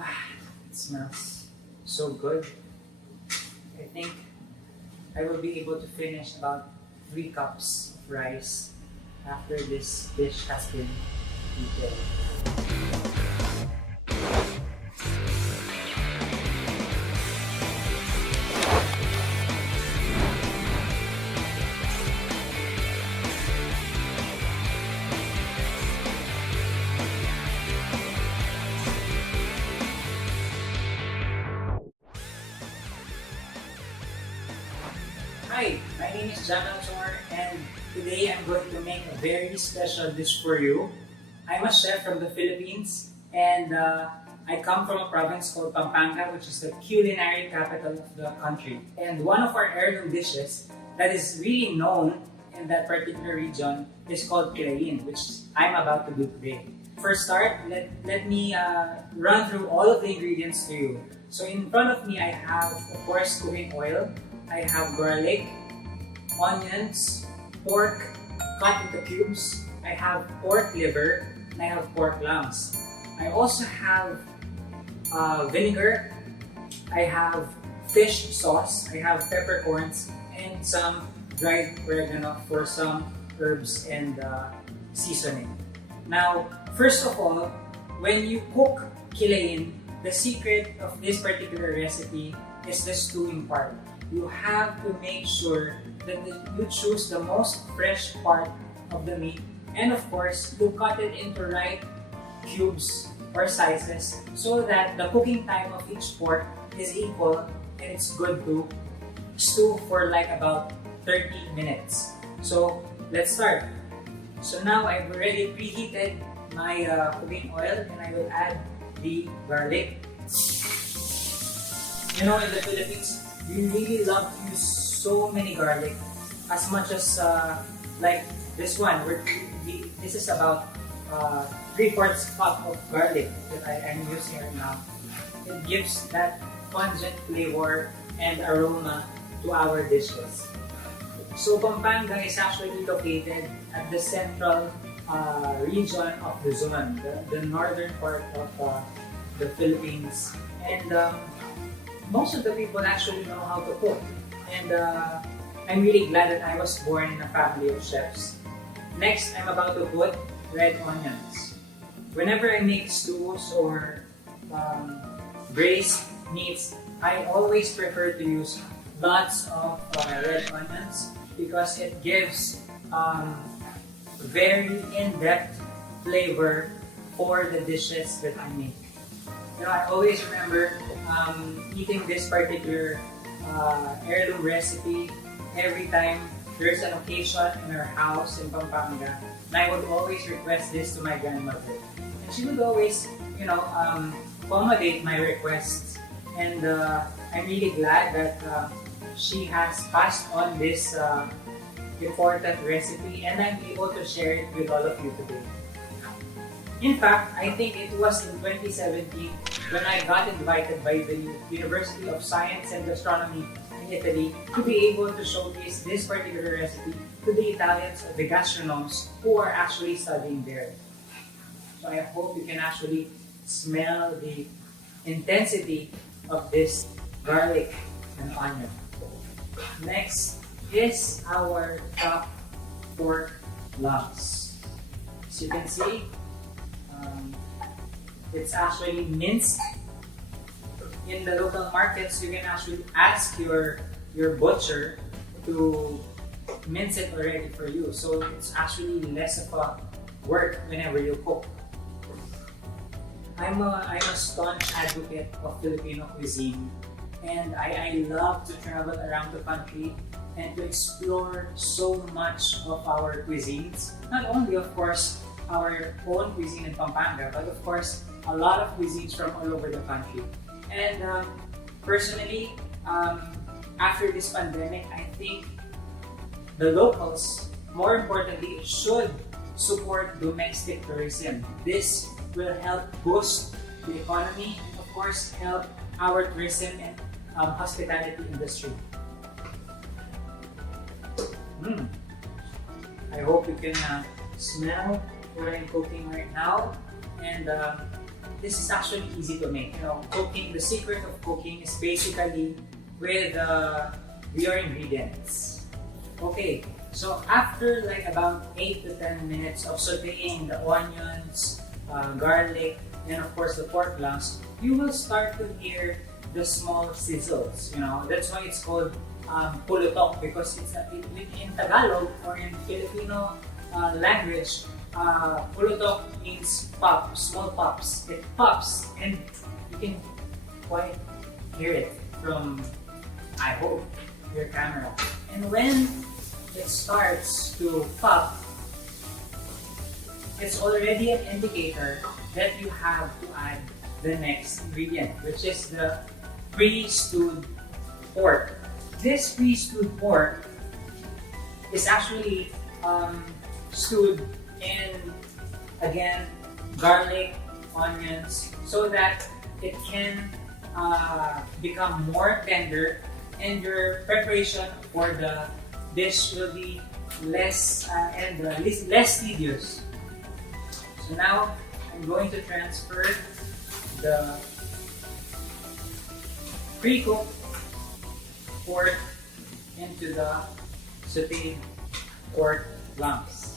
It smells so good. I think I will be able to finish about 3 cups of rice after this dish has been prepared. Hi, my name is Jamal Chor, and today I'm going to make a very special dish for you. I'm a chef from the Philippines, and I come from a province called Pampanga, which is the culinary capital of the country. And one of our heirloom dishes that is really known in that particular region is called Kilayin, which I'm about to do today. For start, let me run through all of the ingredients to you. So in front of me, I have, of course, cooking oil. I have garlic, onions, pork cut into cubes. I have pork liver, and I have pork lungs. I also have vinegar. I have fish sauce. I have peppercorns and some dried oregano for some herbs and seasoning. Now, first of all, when you cook kilayin, the secret of this particular recipe is the stewing part. You have to make sure that you choose the most fresh part of the meat, and of course, you cut it into right cubes or sizes so that the cooking time of each pork is equal and it's good to stew for like about 30 minutes. So let's start. So now I've already preheated my cooking oil, and I will add the garlic. You know, in the Philippines, we really love to use so many garlic, as much as like this one. This is about 3/4 cup of garlic that I am using right now. It gives that pungent flavor and aroma to our dishes. So Pampanga is actually located at the central region of Luzon, the northern part of the Philippines, and most of the people actually know how to cook, and I'm really glad that I was born in a family of chefs. Next, I'm about to put red onions. Whenever I make stews or braised meats, I always prefer to use lots of red onions because it gives very in-depth flavor for the dishes that I make. You know, I always remember eating this particular heirloom recipe every time there's an occasion in our house in Pampanga, and I would always request this to my grandmother. And she would always, accommodate my requests. And I'm really glad that she has passed on this important recipe, and I'm able to share it with all of you today. In fact, I think it was in 2017 when I got invited by the University of Science and Gastronomy in Italy to be able to showcase this particular recipe to the Italians or the gastronomes who are actually studying there. So I hope you can actually smell the intensity of this garlic and onion. Next is our chopped pork lungs. As you can see, it's actually minced. In the local markets, you can actually ask your butcher to mince it already for you. So it's actually less of a work whenever you cook. I'm a staunch advocate of Filipino cuisine, and I love to travel around the country and to explore so much of our cuisines. Not only, of course, our own cuisine in Pampanga, but of course, a lot of cuisines from all over the country. And personally, after this pandemic, I think the locals, more importantly, should support domestic tourism. This will help boost the economy, of course, help our tourism and hospitality industry. I hope you can smell what I'm cooking right now, and this is actually easy to make. You know, cooking, the secret of cooking is basically with your ingredients. Okay, so after like about 8 to 10 minutes of sauteing the onions, garlic, and of course the pork lungs, you will start to hear the small sizzles. You know, that's why it's called pulutok, because in Tagalog or in Filipino language, pulutok means pop, small pops. It pops, and you can quite hear it from, I hope, your camera. And when it starts to pop, it's already an indicator that you have to add the next ingredient, which is the pre-stewed pork. This pre-stewed pork is actually stewed in, again, garlic, onions, so that it can become more tender, and your preparation for the dish will be less tedious. So now I'm going to transfer the pre-cooked pork into the sauteed pork lumps.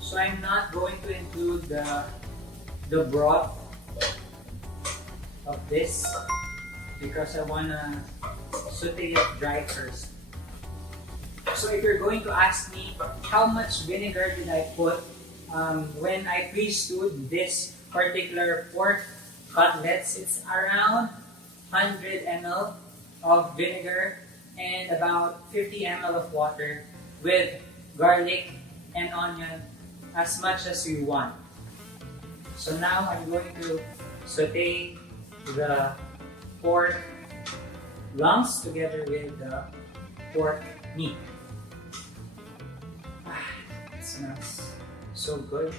So I'm not going to include the broth of this because I want to saute it dry first. So if you're going to ask me how much vinegar did I put when I pre-stewed this particular pork cutlets, it's around 100 ml of vinegar and about 50 ml of water with garlic and onion, as much as you want. So now I'm going to saute the pork lungs together with the pork meat. It smells so good.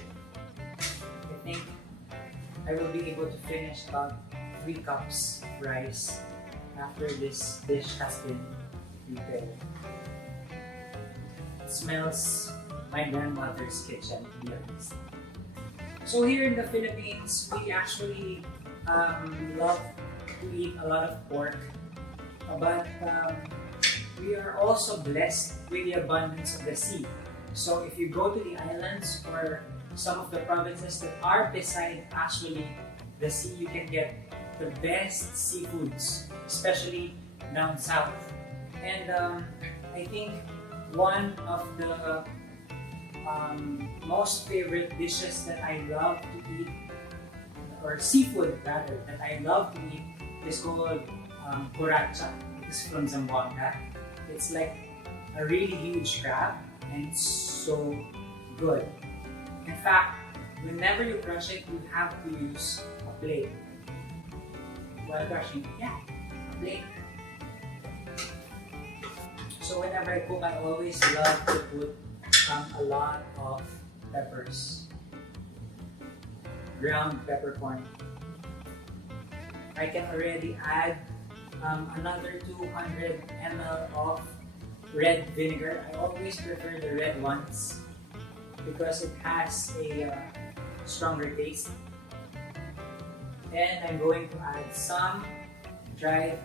I think I will be able to finish about 3 cups of rice after this dish has been prepared. It smells my grandmother's kitchen, to be honest. So here in the Philippines, we actually love to eat a lot of pork, but we are also blessed with the abundance of the sea. So if you go to the islands or some of the provinces that are beside actually the sea, you can get the best seafoods, especially down south. And I think one of the most favorite dishes that I love to eat, or seafood rather, that I love to eat is called curatsa. It's from Zamboanga. It's like a really huge crab, and it's so good. In fact, whenever you crush it, you have to use a plate. While crushing, yeah, a plate. So whenever I cook, I always love to put a lot of peppers. Ground peppercorn. I can already add another 200 ml of red vinegar. I always prefer the red ones because it has a stronger taste. And I'm going to add some dried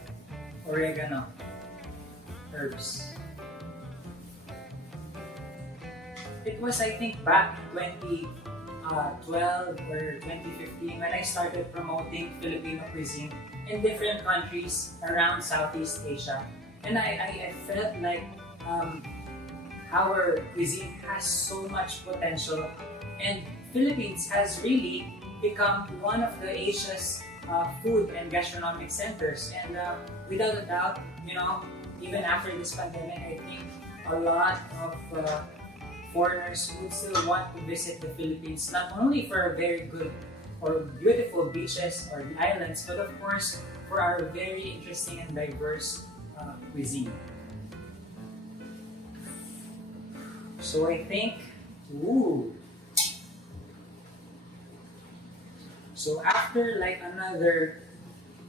oregano herbs. It was, I think, back in 2012 or 2015 when I started promoting Filipino cuisine in different countries around Southeast Asia. And I felt like our cuisine has so much potential, and Philippines has really become one of the Asia's food and gastronomic centers. And without a doubt, you know, even after this pandemic, I think a lot of foreigners would still want to visit the Philippines, not only for very good or beautiful beaches or the islands, but of course for our very interesting and diverse cuisine. So I think, so after like another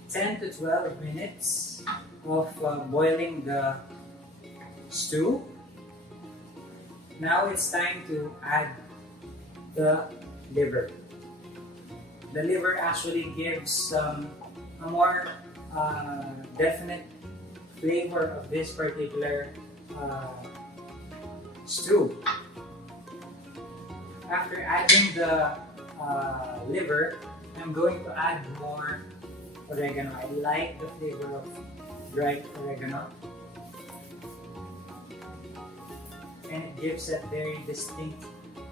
10 to 12 minutes of boiling the stew, now it's time to add the liver. the liver actually gives a more definite flavor of this particular stew. After adding the liver, I'm going to add more oregano. I like the flavor of dried oregano, and it gives that very distinct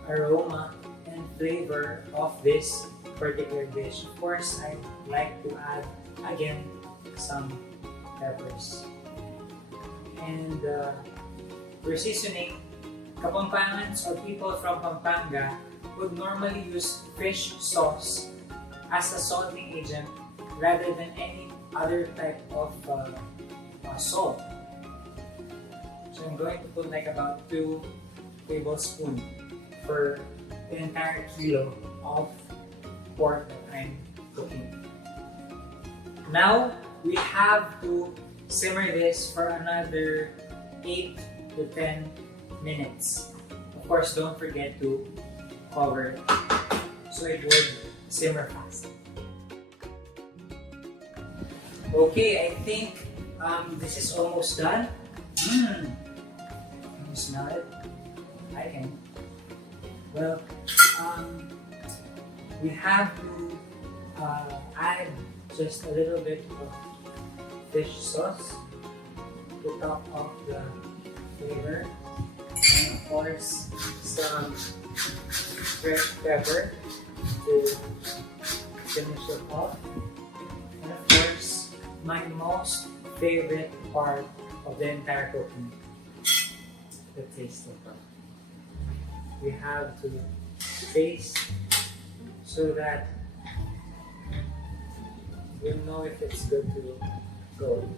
aroma and flavor of this particular dish. Of course, I like to add again some peppers. And for seasoning, Kapampangans or people from Pampanga would normally use fish sauce as a salting agent rather than any other type of salt. So I'm going to put like about 2 tablespoons for the entire kilo of pork that I'm cooking. Now we have to simmer this for another 8 to 10 minutes. Of course, don't forget to cover it so it would simmer fast. Okay, I think this is almost done. Can you smell it? I can. Well, we have to add just a little bit of fish sauce to top off the flavor, and of course some fresh pepper to finish it off, and of course my most favorite part of the entire cooking, the taste of it. We have to taste so that we'll know if it's good to go.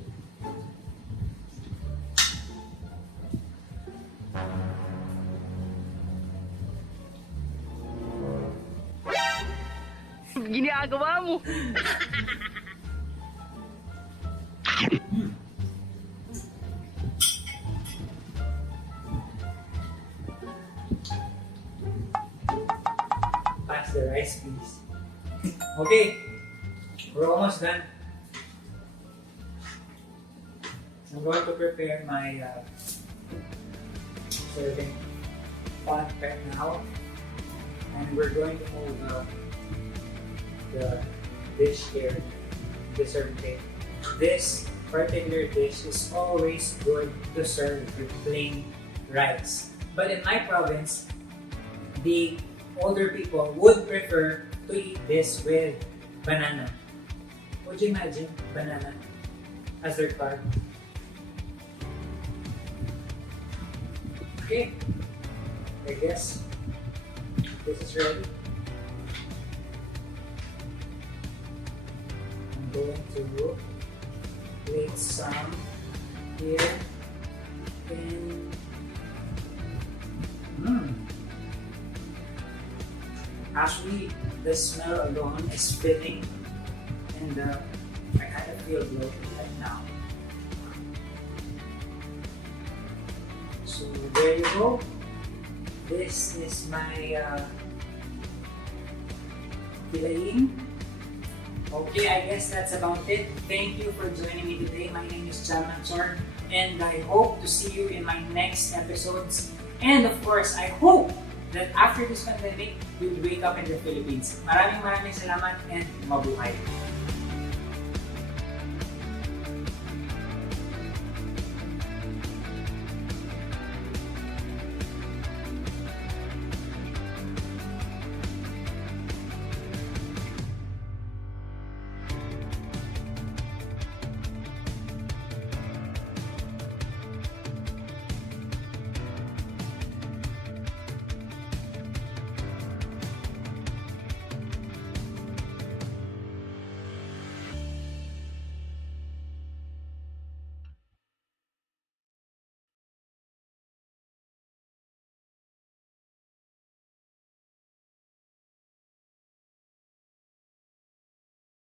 Ginagawa mo. Pass the rice, please. Okay, we're almost done. I'm going to prepare my serving pot right now, and we're going to move the dish here, the serving table. This particular dish is always good to serve with plain rice. But in my province, the older people would prefer to eat this with banana. Would you imagine banana as their carb? Okay, I guess this is ready. I'm going to place some here and actually the smell alone is filling, and I kind of feel bloated right now. So there you go. This is my Kilayin. Okay, I guess that's about it. Thank you for joining me today. My name is John Manchor, and I hope to see you in my next episodes. And of course, I hope that after this pandemic, you'll wake up in the Philippines. Maraming salamat and mabuhay!